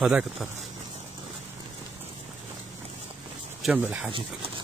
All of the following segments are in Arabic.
هذاك الطرف جنب الحاجز كده.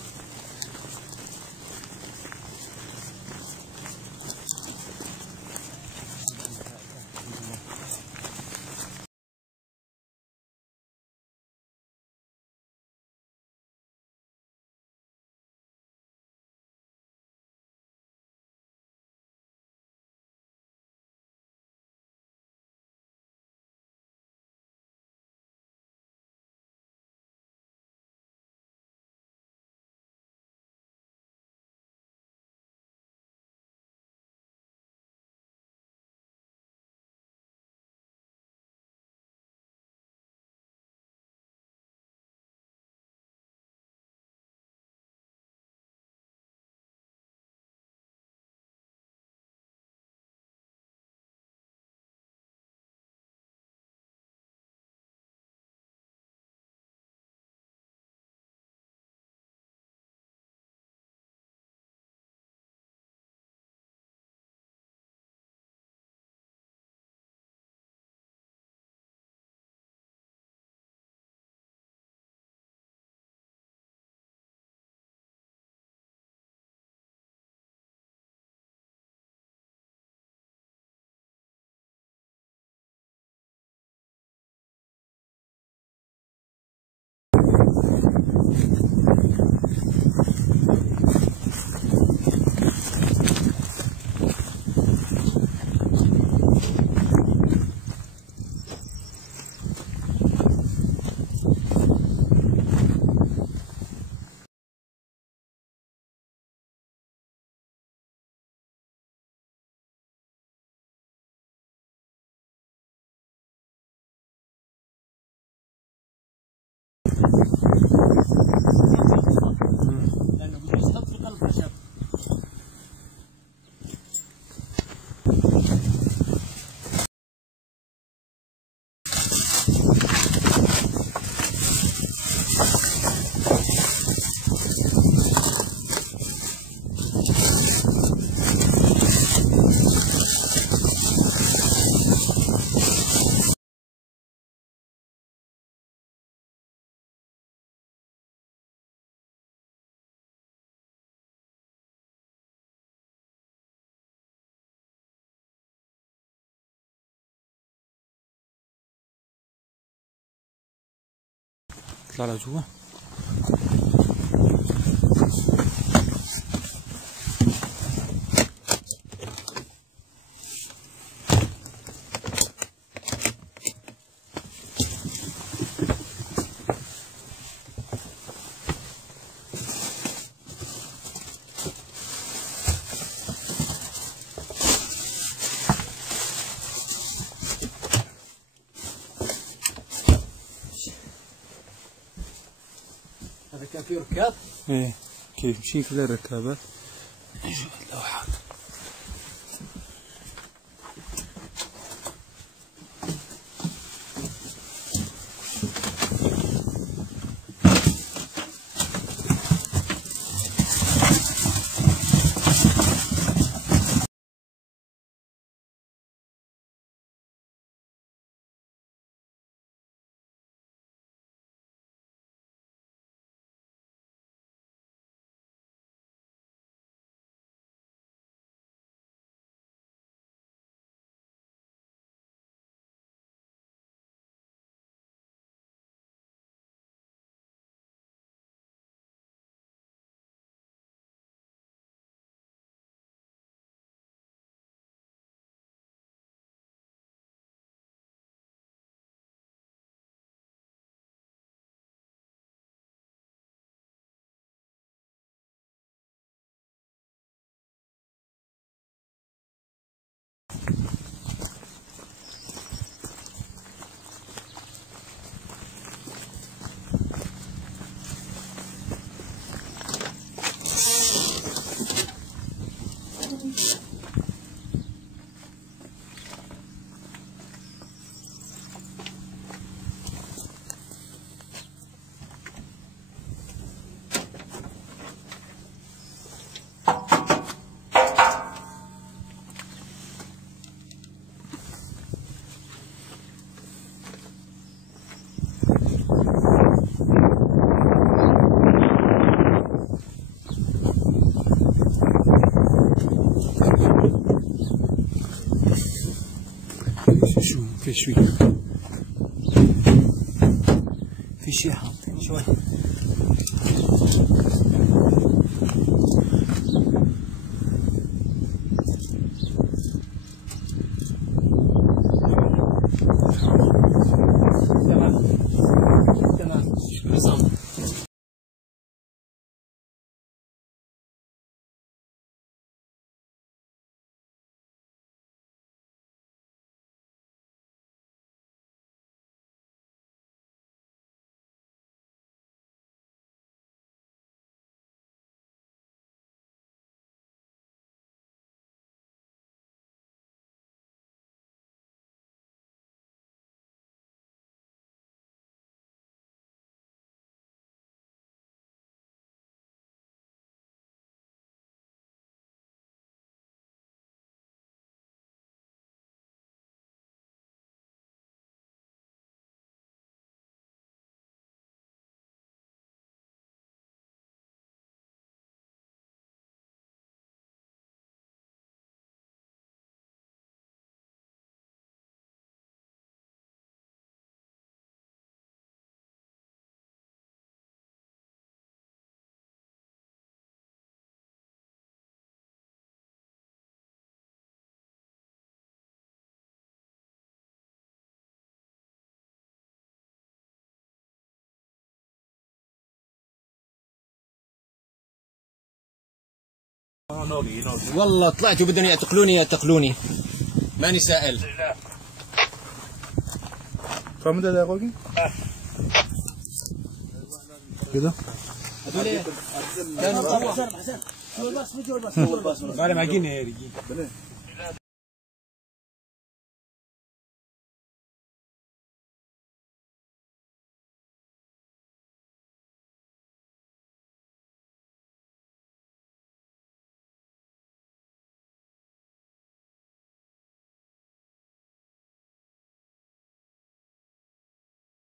لأنه بدي يحط في قلب خشب. اطلع لجوا. هذا كان فيه ركاب؟ ايه كيف مشي كل الركابات. اللوحات تشوي في شيء حاط شوي تمام نظام. والله طلعت وبدهم يعتقلوني ماني سائل. كم ده دقيقة كده بعد ما جينا يا رجال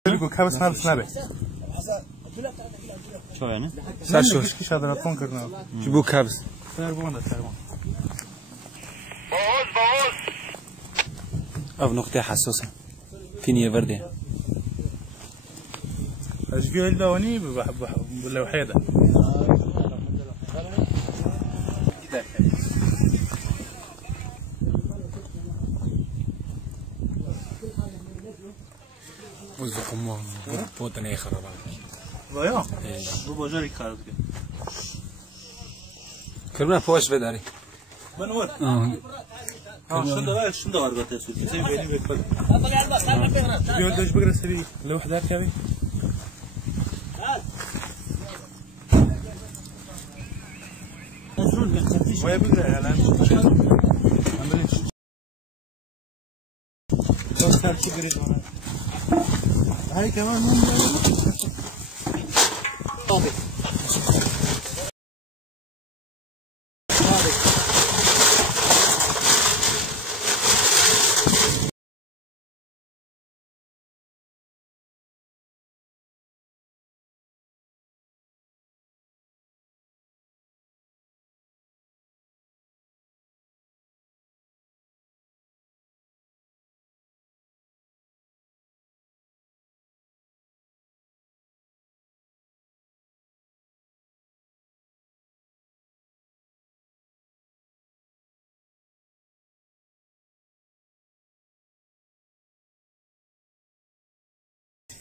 لكم كابس نابس نابي شو يعني؟ صار شو ايش هذا الفون كرنا جيبوا كابس أو نقطة حساسة فيني وردة أشبيه اللوني باللوحية ده وزقمه بوتني يخرب بايا بو بازاری خراب کرد. كرنا فوش بداري من ور شنو ارغته سو كيف بيني بكل بيقول دش بقرا سري لو حدار كابي ويا بقرا على عملش توصل كبير هاي كمان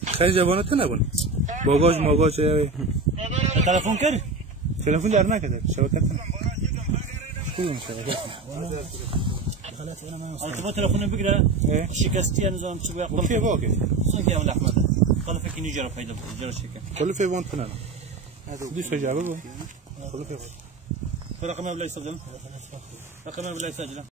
خیلی جوانات نبود باگاج تلفن کرد؟ تلفن در نکرد شبکت نه کدوم شبکت التفات تلفن بقرا شکستی نظام چی باید وكيف باقي صنف يا احمد قال فيك نيجر فايده جرى الشركه كله في بونت فنان دي شجابه كله في رقم ولا يسجل رقم ولا يسجل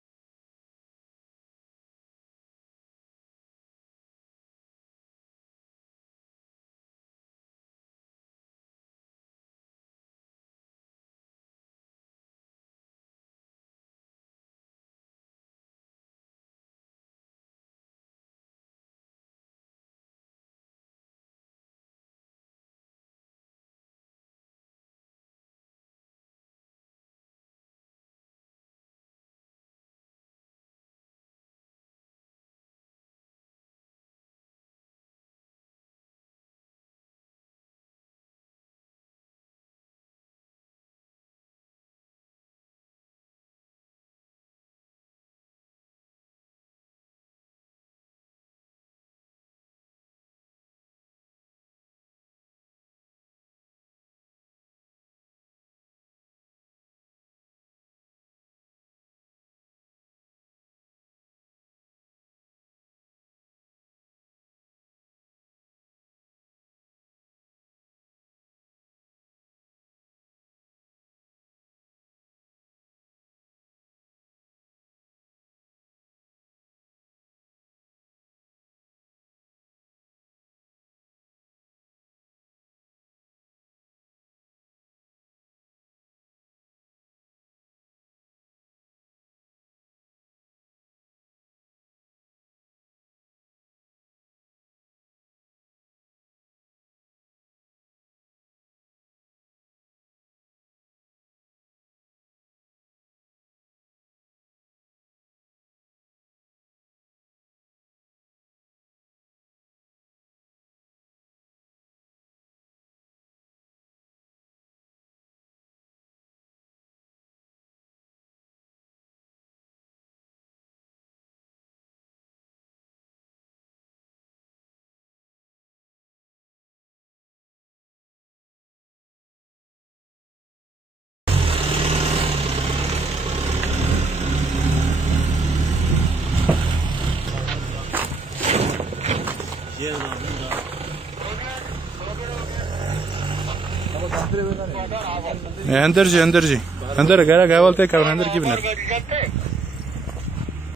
अंदर जी अंदर है, क्या बोलते हैं, अंदर की बिना